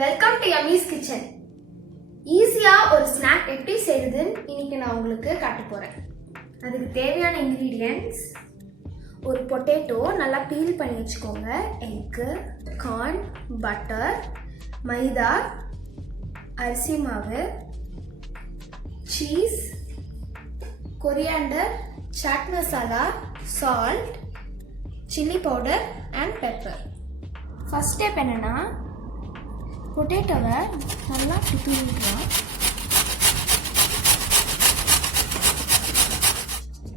Welcome to யம்மிஸ் kitchen. ஈஸியா ஒரு snack எப்படி செய்யுதுன்னு இன்னைக்கு நான் உங்களுக்கு காட்ட போறேன். அதுக்கு தேவையான இன்கிரீடியன்ட்ஸ்: ஒரு பொட்டேட்டோ நல்லா பீல் பண்ணி வச்சுக்கோங்க, எக்கு, கார்ன், பட்டர், மைதா, அரிசி மாவு, cheese, coriander, chaat masala, salt, chilli powder and pepper. First step என்னன்னா, பொட்டேட்டோவை நல்லா துருவிக்கலாம்.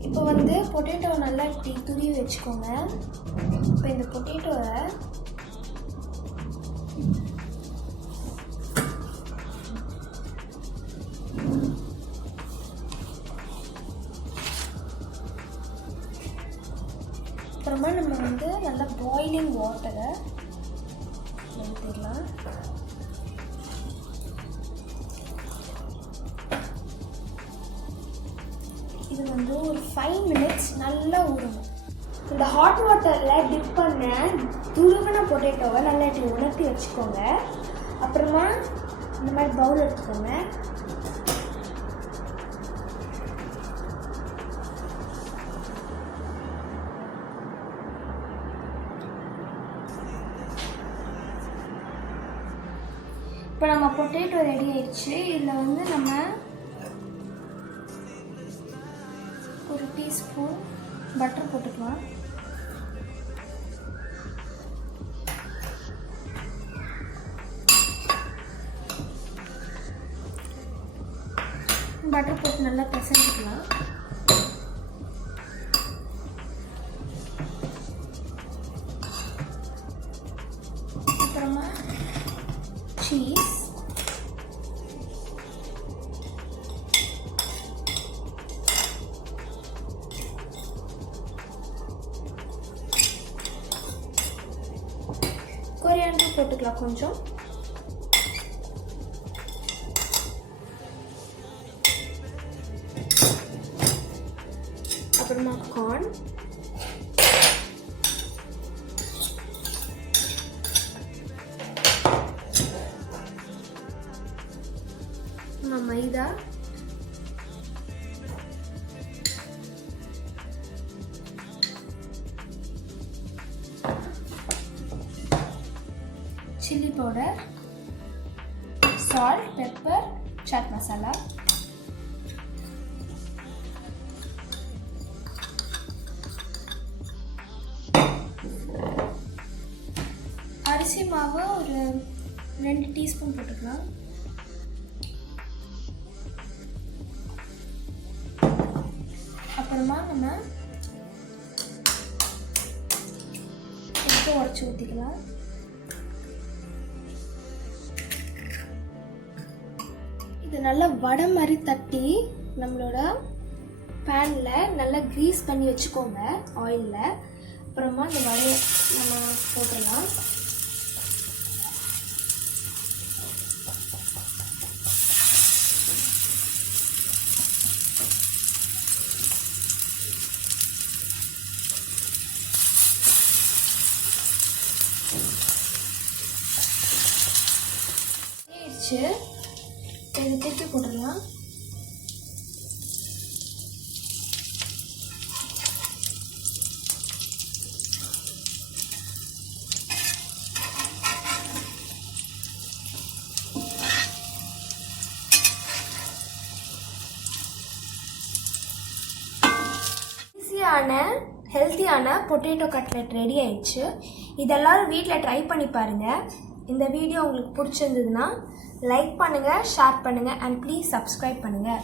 இப்போ பொட்டேட்டோவை நல்லா இப்படி துருவி வச்சுக்கோங்க. இப்போ இந்த பொட்டேட்டோவை அப்புறமா நம்ம நல்லா பாயிலிங் வாட்டரை ஊற்றிடலாம். இது ஒரு 5 minutes நல்லா ஊறணும். இந்த ஹாட் வாட்டரில் டிப் பண்ண துருவின பொட்டேட்டோவை நல்லா இப்படி உணர்த்தி வச்சுக்கோங்க. அப்புறமா இந்த மாதிரி பவுல் எடுத்துக்கோங்க. இப்போ நம்ம பொட்டேட்டோ ரெடி ஆயிடுச்சு. இதில் நம்ம ஒரு டீஸ்பூன் பட்டர் போட்டுக்கலாம். பட்டர் போட்டு நல்லா பிசைஞ்சிக்கலாம். அப்புறமா சீஸ், கொரியாண்டர் போட்டுக்கலாம் கொஞ்சம். அப்புறமா corn, maida, chilli powder, salt, pepper, chaat masala, அரிசி மாவு ஒரு 2 டீஸ்பூன் போட்டுக்கலாம். அப்புறமா நம்ம எடுத்து உடச்சி ஊற்றிக்கலாம். இது நல்லா வடை மாதிரி தட்டி நம்மளோட பேனில் நல்லா க்ரீஸ் பண்ணி வச்சுக்கோங்க ஆயிலில். அப்புறமா இந்த வடையை நம்ம போட்டுடலாம். இதை திருப்பி போட்டுடலாம். ஈஸியான ஹெல்த்தியான பொட்டேட்டோ கட்லெட் ரெடி ஆயிடுச்சு. இதெல்லாரும் வீட்டில் ட்ரை பண்ணி பாருங்கள். இந்த வீடியோ உங்களுக்கு பிடிச்சிருந்ததுன்னா லைக் பண்ணுங்கள், ஷேர் பண்ணுங்கள் அண்ட் ப்ளீஸ் சப்ஸ்கிரைப் பண்ணுங்கள்.